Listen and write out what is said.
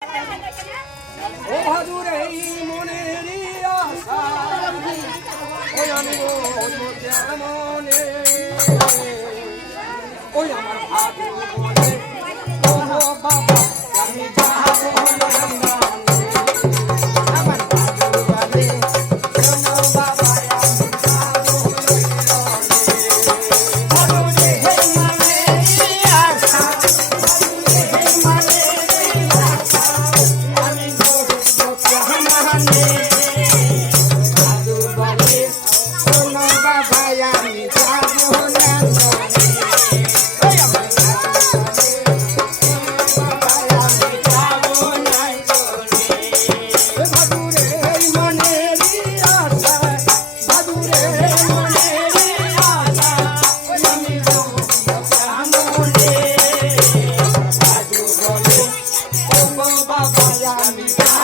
ও হাজুরে মনেরই আশা ওই আমি মনে ওই আমার ভাবি বলে ও বাবা আমি যাবো না আমার ভাবি বলে ও বাবা আমি যাবো হাজুরে মনেরই আশা Bye.